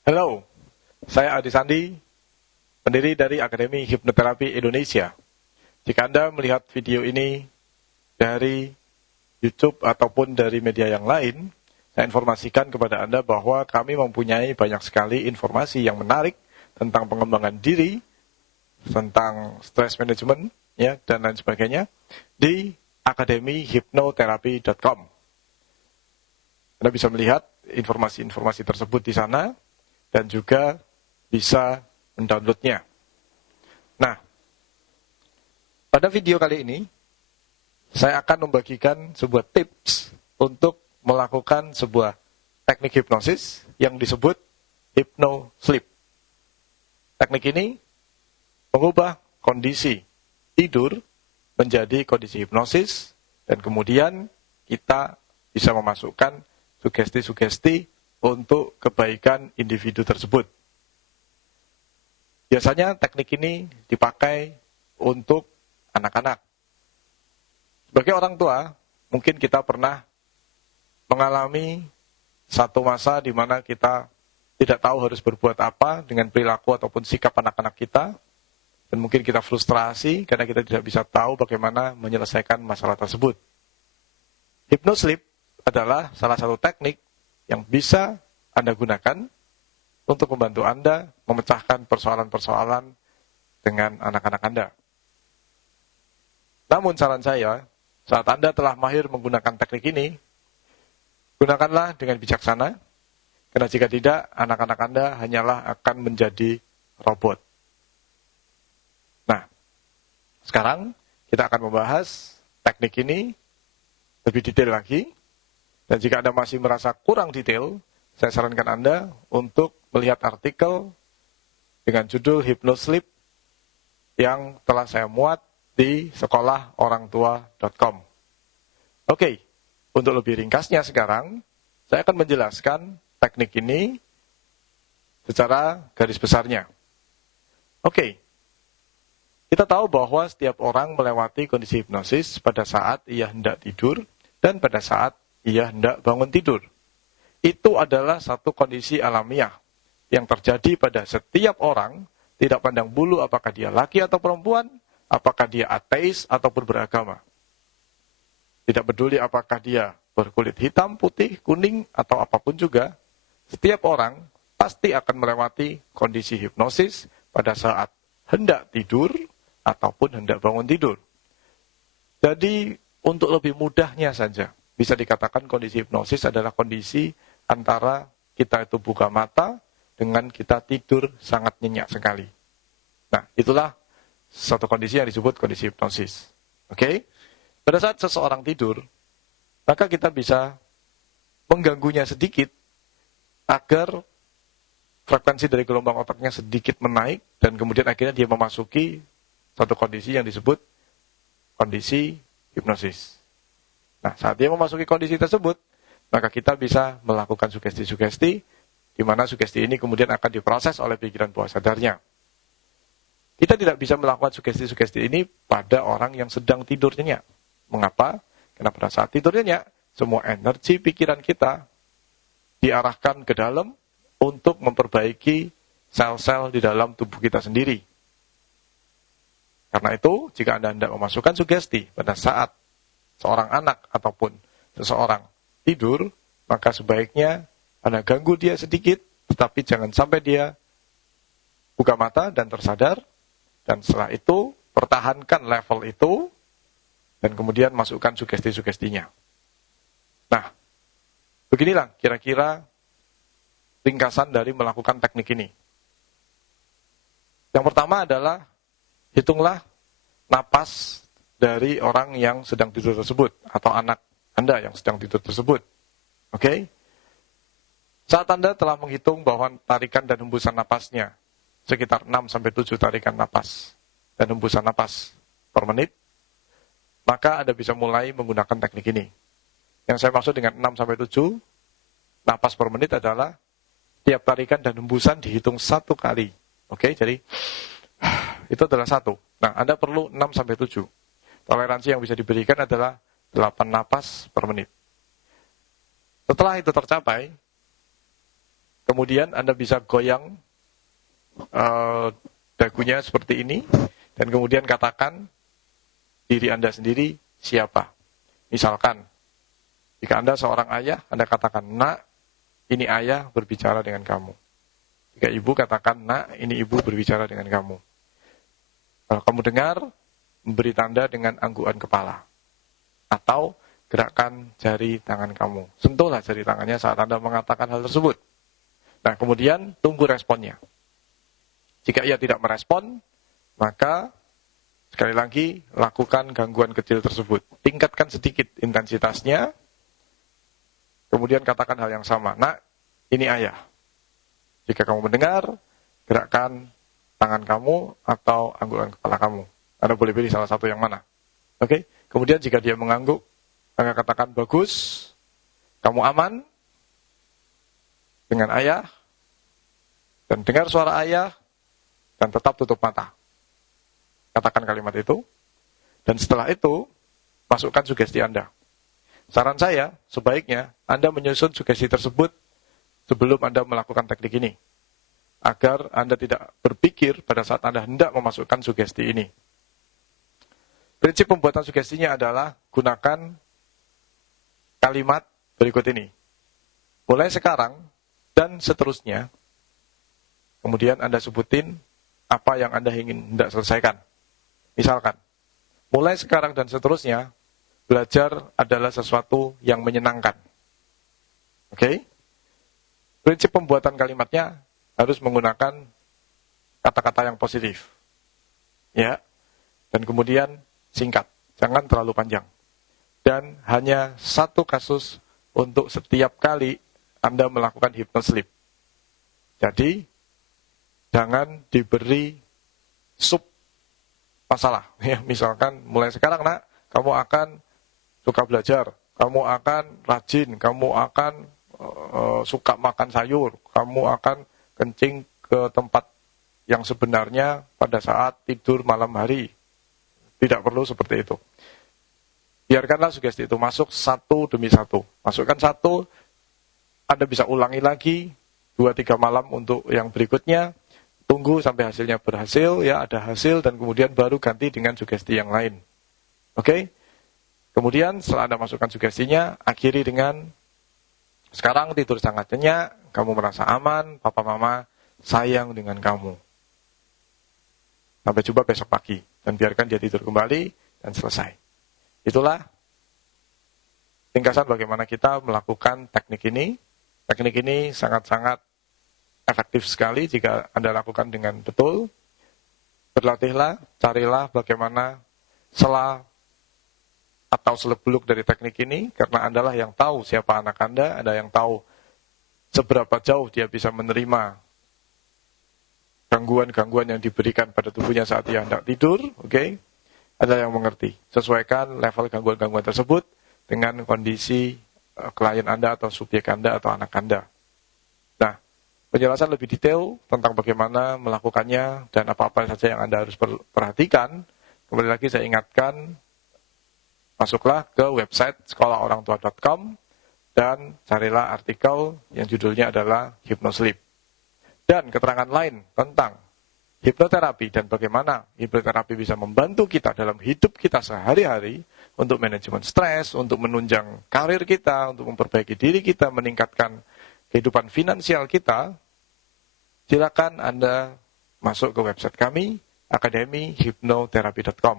Halo, saya Adi Sandi, pendiri dari Akademi Hipnoterapi Indonesia. Jika Anda melihat video ini dari YouTube ataupun dari media yang lain, saya informasikan kepada Anda bahwa kami mempunyai banyak sekali informasi yang menarik tentang pengembangan diri, tentang stress management, ya, dan lain sebagainya di akademihipnoterapi.com. Anda bisa melihat informasi-informasi tersebut di sana dan juga bisa mendownloadnya. Nah, pada video kali ini, saya akan membagikan sebuah tips untuk melakukan sebuah teknik hipnosis yang disebut Hypno Sleep. Teknik ini mengubah kondisi tidur menjadi kondisi hipnosis, dan kemudian kita bisa memasukkan sugesti-sugesti untuk kebaikan individu tersebut. Biasanya teknik ini dipakai untuk anak-anak. Sebagai orang tua, mungkin kita pernah mengalami satu masa di mana kita tidak tahu harus berbuat apa dengan perilaku ataupun sikap anak-anak kita, dan mungkin kita frustrasi karena kita tidak bisa tahu bagaimana menyelesaikan masalah tersebut. Hypno Sleep adalah salah satu teknik yang bisa Anda gunakan untuk membantu Anda memecahkan persoalan-persoalan dengan anak-anak Anda. Namun saran saya, saat Anda telah mahir menggunakan teknik ini, gunakanlah dengan bijaksana, karena jika tidak, anak-anak Anda hanyalah akan menjadi robot. Nah, sekarang kita akan membahas teknik ini lebih detail lagi. Dan jika Anda masih merasa kurang detail, saya sarankan Anda untuk melihat artikel dengan judul Hypno Sleep yang telah saya muat di sekolahorangtua.com. Oke, untuk lebih ringkasnya sekarang, saya akan menjelaskan teknik ini secara garis besarnya. Oke, kita tahu bahwa setiap orang melewati kondisi hipnosis pada saat ia hendak tidur dan pada saat ia hendak bangun tidur. Itu adalah satu kondisi alamiah yang terjadi pada setiap orang, tidak pandang bulu apakah dia laki atau perempuan, apakah dia ateis ataupun beragama. Tidak peduli apakah dia berkulit hitam, putih, kuning, atau apapun juga, setiap orang pasti akan melewati kondisi hipnosis pada saat hendak tidur ataupun hendak bangun tidur. Jadi, untuk lebih mudahnya saja, bisa dikatakan kondisi hipnosis adalah kondisi antara kita itu buka mata dengan kita tidur sangat nyenyak sekali. Nah, itulah satu kondisi yang disebut kondisi hipnosis. Oke? Pada saat seseorang tidur, maka kita bisa mengganggunya sedikit agar frekuensi dari gelombang otaknya sedikit menaik dan kemudian akhirnya dia memasuki satu kondisi yang disebut kondisi hipnosis. Nah, saat dia memasuki kondisi tersebut, maka kita bisa melakukan sugesti-sugesti, di mana sugesti ini kemudian akan diproses oleh pikiran bawah sadarnya. Kita tidak bisa melakukan sugesti-sugesti ini pada orang yang sedang tidur nyenyak. Mengapa? Karena pada saat tidur nyenyak, semua energi pikiran kita diarahkan ke dalam untuk memperbaiki sel-sel di dalam tubuh kita sendiri. Karena itu, jika Anda hendak memasukkan sugesti pada saat seorang anak ataupun seseorang tidur, maka sebaiknya Anda ganggu dia sedikit, tetapi jangan sampai dia buka mata dan tersadar, dan setelah itu pertahankan level itu, dan kemudian masukkan sugesti-sugestinya. Nah, beginilah kira-kira ringkasan dari melakukan teknik ini. Yang pertama adalah, hitunglah napas dari orang yang sedang tidur tersebut, atau anak Anda yang sedang tidur tersebut. Oke? Saat Anda telah menghitung bahwa tarikan dan hembusan napasnya sekitar 6-7 tarikan napas dan hembusan napas per menit, maka Anda bisa mulai menggunakan teknik ini. Yang saya maksud dengan 6-7 napas per menit adalah tiap tarikan dan hembusan dihitung 1 kali. Oke? Jadi, itu adalah 1. Nah, Anda perlu 6-7. Toleransi yang bisa diberikan adalah 8 napas per menit. Setelah itu tercapai, Kemudian Anda bisa goyang dagunya seperti ini, dan kemudian katakan diri Anda sendiri siapa. Misalkan, jika Anda seorang ayah, Anda katakan, nak, ini ayah berbicara dengan kamu. Jika ibu, katakan, nak, ini ibu berbicara dengan kamu. Kalau kamu dengar, memberi tanda dengan anggukan kepala. Atau gerakkan jari tangan kamu. Sentuhlah jari tangannya saat Anda mengatakan hal tersebut. Nah, kemudian tunggu responnya. Jika ia tidak merespon, maka sekali lagi lakukan gangguan kecil tersebut. Tingkatkan sedikit intensitasnya, kemudian katakan hal yang sama. Nak, ini ayah. Jika kamu mendengar, gerakkan tangan kamu atau anggukan kepala kamu. Anda boleh pilih salah satu yang mana. Oke? Kemudian jika dia mengangguk, Anda katakan, bagus, kamu aman dengan ayah, dan dengar suara ayah, dan tetap tutup mata. Katakan kalimat itu, dan setelah itu, masukkan sugesti Anda. Saran saya, sebaiknya Anda menyusun sugesti tersebut sebelum Anda melakukan teknik ini, agar Anda tidak berpikir pada saat Anda hendak memasukkan sugesti ini. Prinsip pembuatan sugestinya adalah gunakan kalimat berikut ini. Mulai sekarang dan seterusnya, kemudian Anda sebutin apa yang Anda ingin hendak selesaikan. Misalkan, mulai sekarang dan seterusnya, belajar adalah sesuatu yang menyenangkan. Oke? Prinsip pembuatan kalimatnya harus menggunakan kata-kata yang positif. Ya. Dan kemudian singkat, jangan terlalu panjang. Dan hanya satu kasus untuk setiap kali Anda melakukan hypnosleep. Jadi, jangan diberi sub masalah. Ya, misalkan, mulai sekarang nak, kamu akan suka belajar, kamu akan rajin, kamu akan suka makan sayur, kamu akan kencing ke tempat yang sebenarnya pada saat tidur malam hari. Tidak perlu seperti itu. Biarkanlah sugesti itu masuk satu demi satu. Masukkan satu, Anda bisa ulangi lagi 2-3 malam untuk yang berikutnya. Tunggu sampai hasilnya berhasil, ya ada hasil, dan kemudian baru ganti dengan sugesti yang lain. Oke? Kemudian setelah Anda masukkan sugestinya, akhiri dengan, sekarang tidur sangat nyenyak, kamu merasa aman, papa mama sayang dengan kamu. Sampai jumpa besok pagi, dan biarkan dia tidur kembali, dan selesai. Itulah ringkasan bagaimana kita melakukan teknik ini. Teknik ini sangat-sangat efektif sekali jika Anda lakukan dengan betul. Berlatihlah, carilah bagaimana sela atau seluk-beluk dari teknik ini, karena Anda lah yang tahu siapa anak Anda yang tahu seberapa jauh dia bisa menerima gangguan-gangguan yang diberikan pada tubuhnya saat dia hendak tidur, oke? Anda yang mengerti. Sesuaikan level gangguan-gangguan tersebut dengan kondisi klien Anda atau subjek Anda atau anak Anda. Nah, penjelasan lebih detail tentang bagaimana melakukannya dan apa-apa saja yang Anda harus perhatikan, kembali lagi saya ingatkan, masuklah ke website sekolahaorangtua.com dan carilah artikel yang judulnya adalah Hypnosleep. Dan keterangan lain tentang hipnoterapi dan bagaimana hipnoterapi bisa membantu kita dalam hidup kita sehari-hari untuk manajemen stres, untuk menunjang karir kita, untuk memperbaiki diri kita, meningkatkan kehidupan finansial kita. Silakan Anda masuk ke website kami, akademihipnoterapi.com.